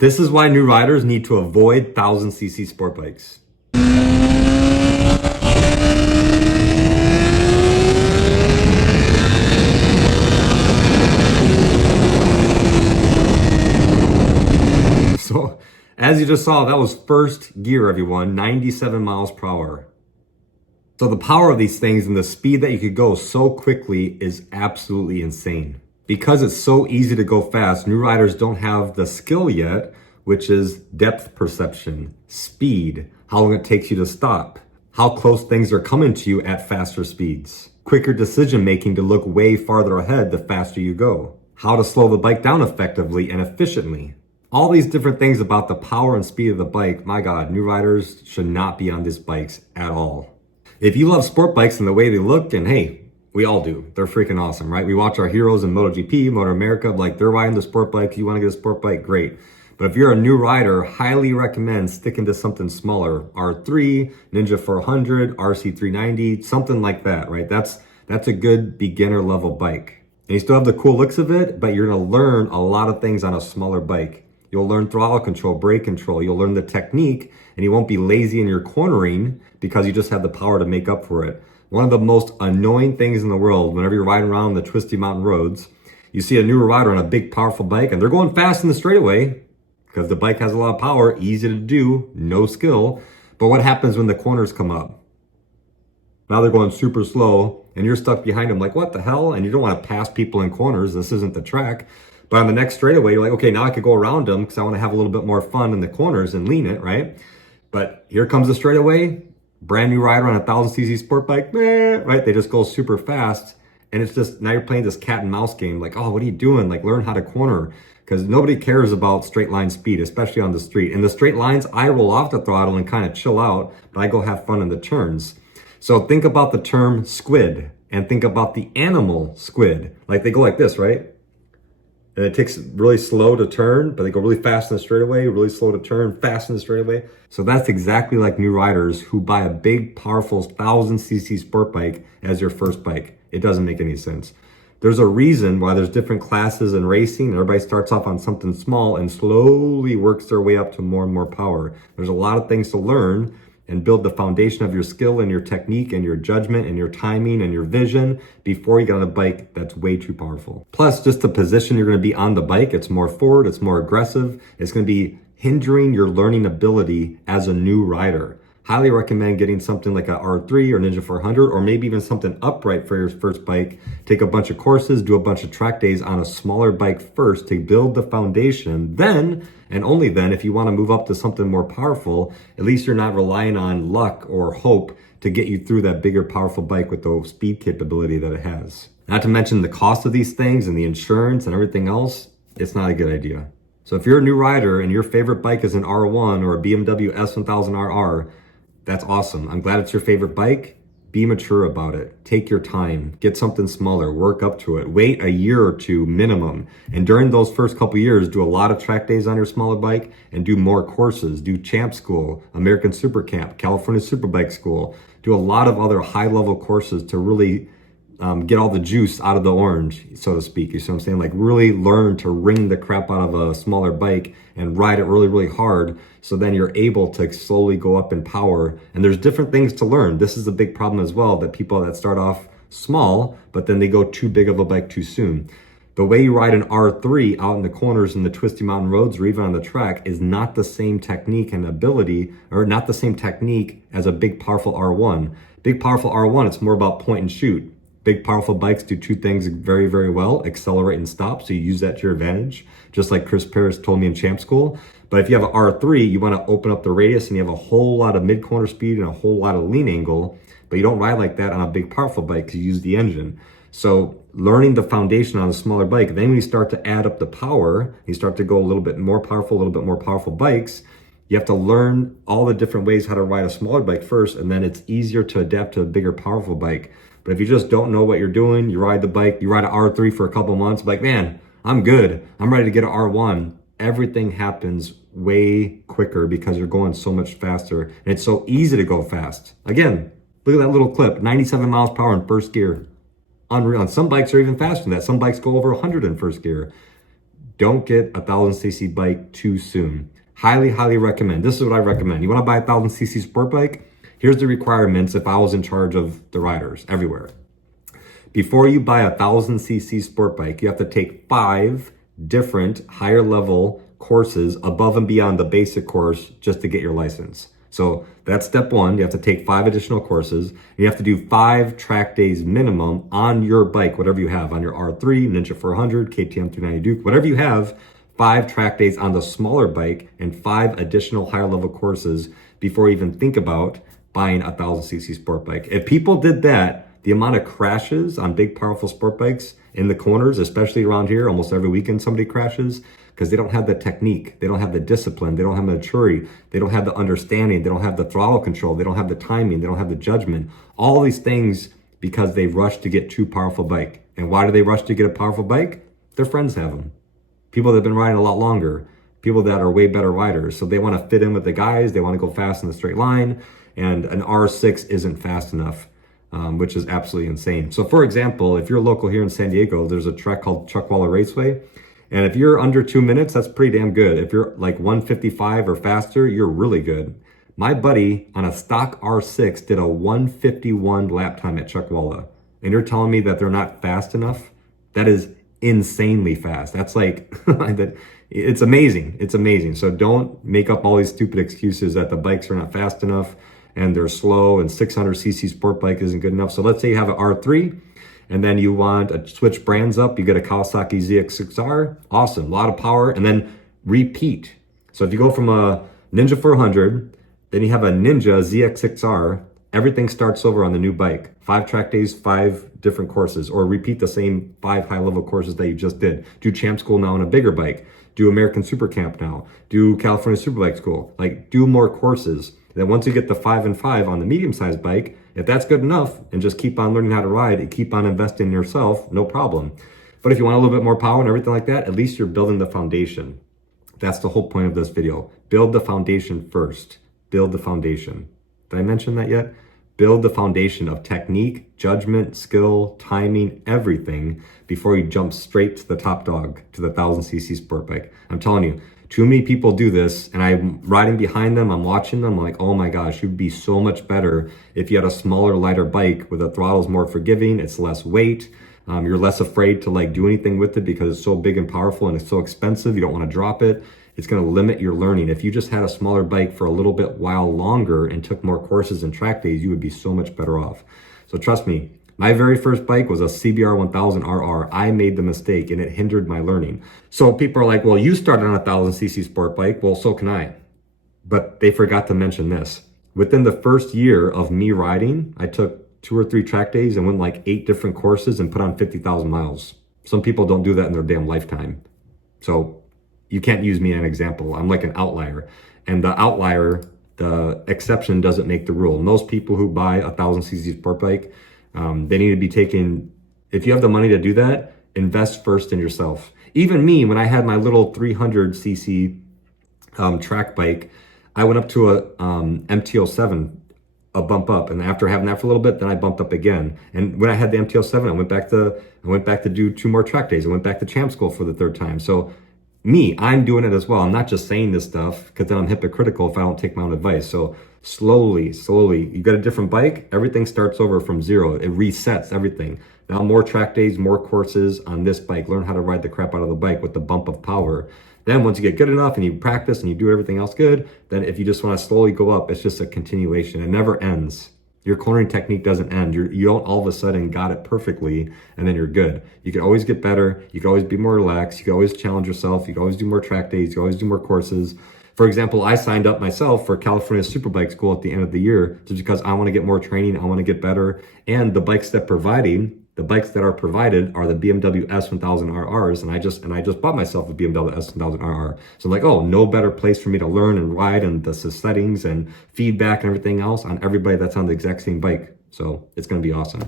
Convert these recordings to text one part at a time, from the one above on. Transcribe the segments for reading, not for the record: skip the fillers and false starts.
This is why new riders need to avoid 1000cc sport bikes. So, as you just saw, that was first gear, everyone, 97 miles per hour. So the power of these things and the speed that you could go so quickly is absolutely insane. Because it's so easy to go fast, new riders don't have the skill yet, which is depth perception, speed, how long it takes you to stop, how close things are coming to you at faster speeds, quicker decision making to look way farther ahead the faster you go, how to slow the bike down effectively and efficiently. All these different things about the power and speed of the bike, my God, new riders should not be on these bikes at all. If you love sport bikes and the way they look, and hey, we all do, they're freaking awesome, right? We watch our heroes in MotoGP, Moto America, like they're riding the sport bike. You want to get a sport bike, great. But if you're a new rider, highly recommend sticking to something smaller. R3, Ninja 400, RC390, something like that, right? That's a good beginner level bike. And you still have the cool looks of it, but you're gonna learn a lot of things on a smaller bike. You'll learn throttle control, brake control, you'll learn the technique, and you won't be lazy in your cornering because you just have the power to make up for it. One of the most annoying things in the world, whenever you're riding around the twisty mountain roads, you see a newer rider on a big, powerful bike, and they're going fast in the straightaway because the bike has a lot of power, easy to do, no skill. But what happens when the corners come up? Now they're going super slow, and you're stuck behind them like, what the hell? And you don't want to pass people in corners. This isn't the track. But on the next straightaway, you're like, okay, now I could go around them because I want to have a little bit more fun in the corners and lean it, right? But here comes the straightaway, brand new rider on a 1000cc sport bike, right? They just go super fast. And it's just, now you're playing this cat and mouse game. Like, oh, what are you doing? Like, learn how to corner. Because nobody cares about straight line speed, especially on the street. In the straight lines, I roll off the throttle and kind of chill out, but I go have fun in the turns. So think about the term squid and think about the animal squid. Like they go like this, right? And it takes really slow to turn, but they go really fast in the straightaway, really slow to turn, fast in the straightaway. So that's exactly like new riders who buy a big, powerful 1000cc sport bike as your first bike. It doesn't make any sense. There's a reason why there's different classes in racing. Everybody starts off on something small and slowly works their way up to more and more power. There's a lot of things to learn and build the foundation of your skill and your technique and your judgment and your timing and your vision before you get on a bike that's way too powerful. Plus, just the position you're going to be on the bike, it's more forward, it's more aggressive. It's going to be hindering your learning ability as a new rider. Highly recommend getting something like a R3 or Ninja 400, or maybe even something upright for your first bike. Take a bunch of courses, do a bunch of track days on a smaller bike first to build the foundation. Then, and only then, if you want to move up to something more powerful, at least you're not relying on luck or hope to get you through that bigger, powerful bike with the speed capability that it has. Not to mention the cost of these things and the insurance and everything else, it's not a good idea. So if you're a new rider and your favorite bike is an R1 or a BMW S1000RR, that's awesome. I'm glad it's your favorite bike. Be mature about it. Take your time. Get something smaller. Work up to it. Wait a year or two minimum. And during those first couple years, do a lot of track days on your smaller bike and do more courses. Do Champ School, American Super Camp, California Superbike School. Do a lot of other high-level courses to really get all the juice out of the orange, so to speak. You see what I'm saying? Like really learn to wring the crap out of a smaller bike and ride it really, really hard. So then you're able to slowly go up in power. And there's different things to learn. This is a big problem as well, that people that start off small, but then they go too big of a bike too soon. The way you ride an R3 out in the corners in the twisty mountain roads or even on the track is not the same technique and ability, or not the same technique as a big, powerful R1. Big, powerful R1, it's more about point and shoot. Big, powerful bikes do two things very, very well: accelerate and stop. So you use that to your advantage, just like Chris Paris told me in Champ School. But if you have an R3, you want to open up the radius and you have a whole lot of mid-corner speed and a whole lot of lean angle, but you don't ride like that on a big, powerful bike because you use the engine. So learning the foundation on a smaller bike, then when you start to add up the power, you start to go a little bit more powerful bikes, you have to learn all the different ways how to ride a smaller bike first, and then it's easier to adapt to a bigger, powerful bike. But if you just don't know what you're doing, you ride the bike, you ride an R3 for a couple months, like, man, I'm good. I'm ready to get an R1. Everything happens way quicker because you're going so much faster. And it's so easy to go fast. Again, look at that little clip, 97 miles per hour in first gear. Unreal. And some bikes are even faster than that. Some bikes go over 100 in first gear. Don't get a 1000cc bike too soon. Highly, highly recommend. This is what I recommend. You want to buy a 1000cc sport bike? Here's the requirements if I was in charge of the riders everywhere. Before you buy a 1000cc sport bike, you have to take 5 different higher level courses above and beyond the basic course just to get your license. So that's step 1. You have to take 5 additional courses. You have to do 5 track days minimum on your bike, whatever you have, on your R3, Ninja 400, KTM 390 Duke, whatever you have, 5 track days on the smaller bike and 5 additional higher level courses before you even think about buying a 1000cc sport bike. If people did that, the amount of crashes on big, powerful sport bikes in the corners, especially around here, almost every weekend somebody crashes because they don't have the technique, they don't have the discipline, they don't have the maturity, they don't have the understanding, they don't have the throttle control, they don't have the timing, they don't have the judgment. All these things because they rush to get too powerful bike. And why do they rush to get a powerful bike? Their friends have them. People that have been riding a lot longer, people that are way better riders. So they want to fit in with the guys, they want to go fast in the straight line, and an R6 isn't fast enough. Which is absolutely insane. So for example, if you're local here in San Diego, there's a track called Chuckwalla Raceway. And if you're under 2 minutes, that's pretty damn good. If you're like 155 or faster, you're really good. My buddy on a stock R6 did a 151 lap time at Chuckwalla. And you're telling me that they're not fast enough? That is insanely fast. That's like, it's amazing. It's amazing. So don't make up all these stupid excuses that the bikes are not fast enough and they're slow and 600cc sport bike isn't good enough. So let's say you have an R3 and then you want to switch brands up. You get a Kawasaki ZX6R, awesome, a lot of power, and then repeat. So if you go from a Ninja 400, then you have a Ninja ZX6R, everything starts over on the new bike. 5 track days, 5 different courses, or repeat the same 5 high level courses that you just did. Do Champ School now on a bigger bike. Do American Super Camp now. Do California Superbike School. Like, do more courses. Then once you get the 5 and 5 on the medium-sized bike, if that's good enough, and just keep on learning how to ride and keep on investing in yourself, no problem. But if you want a little bit more power and everything like that, at least you're building the foundation. That's the whole point of this video. Build the foundation first. Build the foundation. Did I mention that yet? Build the foundation of technique, judgment, skill, timing, everything before you jump straight to the top dog, to the 1000cc sport bike. I'm telling you, too many people do this, and I'm riding behind them, I'm watching them, I'm like, oh my gosh, you'd be so much better if you had a smaller, lighter bike where the throttle's more forgiving, it's less weight, you're less afraid to like do anything with it because it's so big and powerful and it's so expensive, you don't want to drop it. It's going to limit your learning. If you just had a smaller bike for a little bit while longer and took more courses and track days, you would be so much better off. So trust me, my very first bike was a CBR 1000 RR. I made the mistake and it hindered my learning. So people are like, well, you started on a 1000cc sport bike. Well, so can I. But they forgot to mention this. Within the first year of me riding, I took 2 or 3 track days and went like 8 different courses and put on 50,000 miles. Some people don't do that in their damn lifetime. So you can't use me as an example. I'm like an outlier. And the outlier, the exception doesn't make the rule. Most people who buy a 1000cc sport bike, they need to be taking, if you have the money to do that, invest first in yourself. Even me, when I had my little 300cc track bike, I went up to a MT-07, a bump up, and after having that for a little bit, then I bumped up again. And when I had the MT-07, I went back to do 2 more track days. I went back to Champ School for the 3rd time. So me, I'm doing it as well. I'm not just saying this stuff because then I'm hypocritical if I don't take my own advice. So slowly, you get a different bike, everything starts over from 0. It resets everything. Now more track days, more courses on this bike. Learn how to ride the crap out of the bike with the bump of power. Then once you get good enough and you practice and you do everything else good, then if you just want to slowly go up, it's just a continuation. It never ends. Your cornering technique doesn't end. You don't all of a sudden got it perfectly and then you're good. You can always get better. You can always be more relaxed. You can always challenge yourself. You can always do more track days. You can always do more courses. For example, I signed up myself for California Superbike School at the end of the year just because I want to get more training. I want to get better. And the bikes that are provided are the BMW S1000 RRs. And I just bought myself a BMW S1000 RR. So I'm like, oh, no better place for me to learn and ride and the settings and feedback and everything else on everybody that's on the exact same bike. So it's going to be awesome.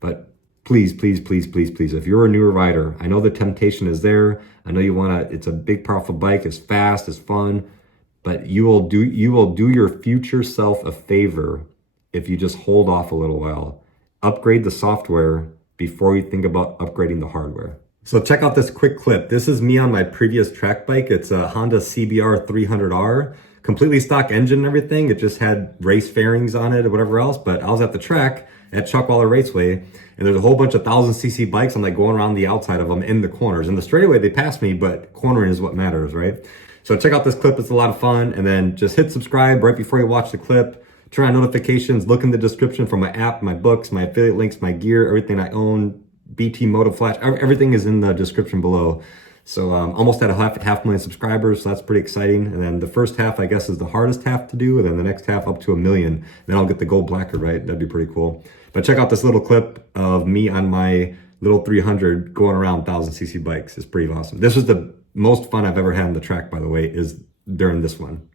But please, if you're a newer rider, I know the temptation is there. I know you want to, it's a big, powerful bike. It's fast, it's fun, but you will do your future self a favor if you just hold off a little while. Upgrade the software before you think about upgrading the hardware. So check out this quick clip. This is me on my previous track bike. It's a Honda CBR 300R, completely stock engine and everything. It just had race fairings on it or whatever else. But I was at the track at Chuckwaller Raceway, and there's a whole bunch of 1,000cc bikes. I'm like going around the outside of them in the corners. In the straightaway, they passed me, but cornering is what matters, right? So check out this clip. It's a lot of fun. And then just hit subscribe right before you watch the clip. Turn on notifications. Look in the description for my app, my books, my affiliate links, my gear, everything I own. BT Moto Flash, everything is in the description below. So almost at a half million subscribers, so that's pretty exciting. And then the first half, I guess, is the hardest half to do, and then the next half up to 1 million. Then I'll get the gold blacker, right? That'd be pretty cool. But check out this little clip of me on my little 300 going around 1,000cc bikes. It's pretty awesome. This was the most fun I've ever had on the track, by the way, is during this one.